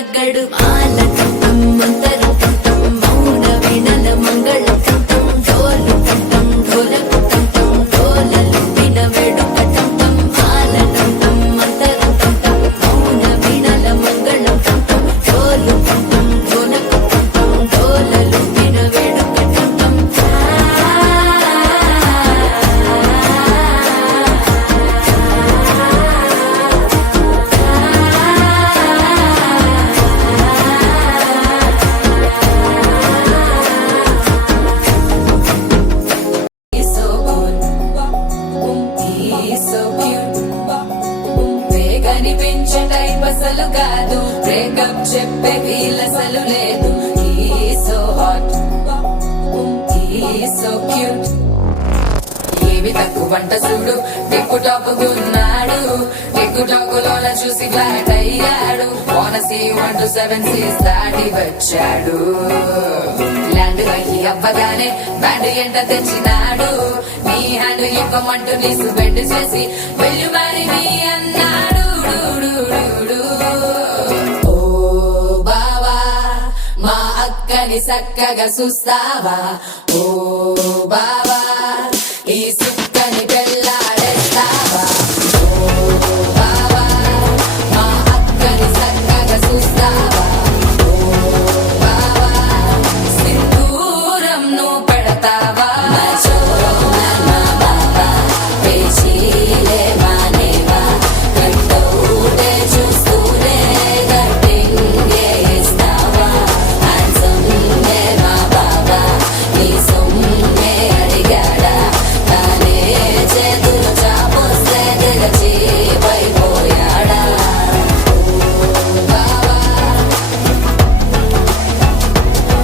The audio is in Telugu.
తగ్గడు మాల కంఠం మంతరు కంఠం మౌన వీణల మంగళ కంఠం డోలు కంఠం డోలకు కంఠం డోలలు విన వేడుక కంఠం మాల కంఠం మంతరు కంఠం మౌన వీణల మంగళ కంఠం డోలు కంఠం డోలకు కంఠం డోలలు విన వేడుక కంఠం అసలు కాదు బ్రేకప్ చెప్పే వీలసలు లేదు సో హాట్ సో క్యూట్ ఏమి తక్కువ వంట చూడు టిక్కు టాపుకున్నాడు టిక్కు టాకులోన చూసి ఫ్లాట్ అయ్యాడు వానసీ 1 to 7 సీస్ దాటి వచ్చాడు ల్యాండ్ అయ్యి అవ్వగానే బ్యాండ్ ఎంట తెచ్చినాడు నీ హ్యాండ్ ఇవ్వమంటూ నీసు బెడ్ చేసి వెళ్ళు మరి నీ అన్నాడు అక్కని చక్కగా చూస్తావా ఓ బావా ఈ